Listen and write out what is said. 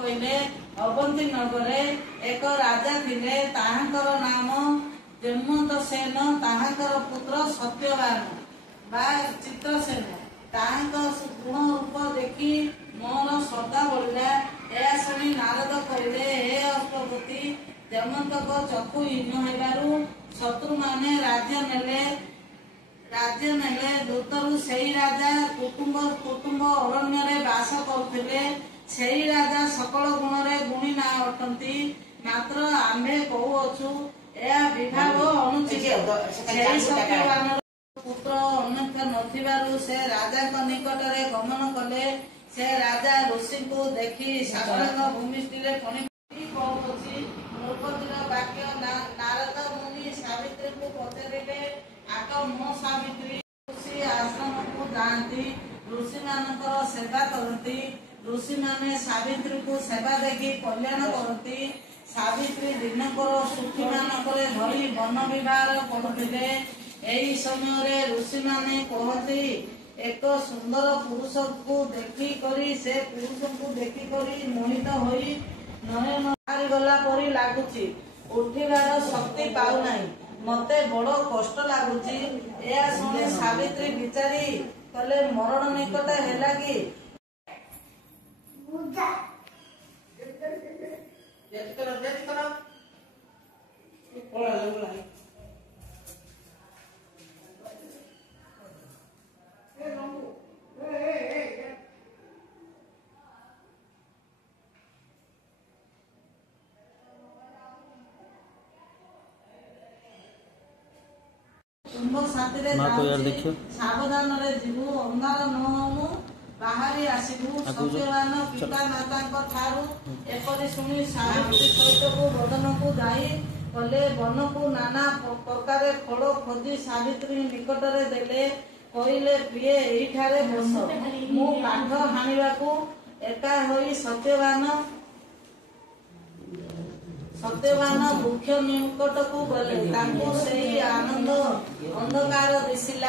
କହିଲେ ଅବନ୍ତୀ ନଗରରେ ଏକ ରାଜା ଥିଲେ, ତାହାଙ୍କର ନାମ ଜନ୍ମନ୍ତସେନ, ତାହାଙ୍କର ପୁତ୍ର ସତ୍ୟବାନ ବା ଚିତ୍ରସେନ। ତାହାଙ୍କ ଗୁଣ ରୂପ ଦେଖି ମୋର ଶ୍ରଦ୍ଧା ବଳିଲା। ଏହା ଶୁଣି ନାରଦ କହିଲେ, ହେ ଅଶ୍ୱପତି, ଜମନ୍ତକ ଚକ୍ଷୁ ହୀନ ହେବାରୁ ଶତ୍ରୁମାନେ ରାଜ୍ୟ ନେଲେ। ଦୂତରୁ ସେହି ରାଜା କୁଟୁମ୍ବ ଅରଣ୍ୟରେ ବାସ କରୁଥିଲେ। ସେହି ରାଜା ସକଳ ଗୁଣରେ ଗୁଣୀ ନା ଅଟନ୍ତି। ମାତ୍ର ଆମ୍ଭେ କହୁଅଛୁ, ଏହା ବିଭାଗ ଅନୁଚିତ। ସେହି ସତ୍ୟବାନର ପୁତ୍ର ଅନେକ ନଥିବାରୁ ସେ ରାଜାଙ୍କ ନିକଟରେ ଗମନ କଲେ। ସେ ରାଜା ଋଷିଙ୍କୁ ଦେଖି ସାଧାରଣ ଭୂମିଷ୍ଠିରେ ଫଣି କହୁଅଛି ମୂର୍ଖଟିର ବାକ୍ୟ। ନାରଦ ମୁନି ସାବିତ୍ରୀଙ୍କୁ ପଚାରିଲେ, ଆଗ ମୋ ସାବିତ୍ରୀ। ଋଷି ଆଶ୍ରମକୁ ଯାଆନ୍ତି, ଋଷିମାନଙ୍କର ସେବା କରନ୍ତି। ଋଷିମାନେ ସାବିତ୍ରୀକୁ ସେବା ଦେଖି କଲ୍ୟାଣ କରନ୍ତି। ସାବିତ୍ରୀ ଦିନକର ସୁଖୀମାନଙ୍କରେ ଧରି ବନ ବିହାର କରୁଥିଲେ। ଏହି ସମୟରେ ଋଷିମାନେ କହନ୍ତି, ଏକ ସୁନ୍ଦର ପୁରୁଷକୁ ଦେଖିକରି ସେ ପୁରୁଷକୁ ଦେଖିକରି ମୋହିତ ହୋଇ ନୟନ ବାହାରିଗଲା ପରି ଲାଗୁଛି। ଉଠିବାର ଶକ୍ତି ପାଉନାହିଁ। ମତେ ବଡ଼ କଷ୍ଟ ଲାଗୁଛି। ଏହା ଶୁଣି ସାବିତ୍ରୀ ବିଚାରି କଲେ, ମରଣ ନିକଟ ହେଲା କି? ସାବଧାନରେ ଯିବୁ, ଅନ୍ଧାର ନ ହଉ ବାହାରି ଆସିବୁ। ସତ୍ୟବାନ ପିତା ମାତାଙ୍କ ଠାରୁ ଏପରି ଶୁଣି ସାବିତ୍ରୀ ସୈତକୁ ବଦନକୁ ଯାଇ ଗଲେ। ବନକୁ ନାନା ପ୍ରକାର ଫଳ ଖୋଜି ସାବିତ୍ରୀ ନିକଟରେ ଦେଲେ। କହିଲେ, ପ୍ରିୟ, ଏଇଠାରେ ବସ, ମୁଁ କାଠ ହାଣିବାକୁ ଏକା ହୋଇ ସତ୍ୟବାନ ବୃକ୍ଷ ନିକଟକୁ ଗଲେ। ତାଙ୍କୁ ସେହି ଅନ୍ଧକାର ଦିଶିଲା।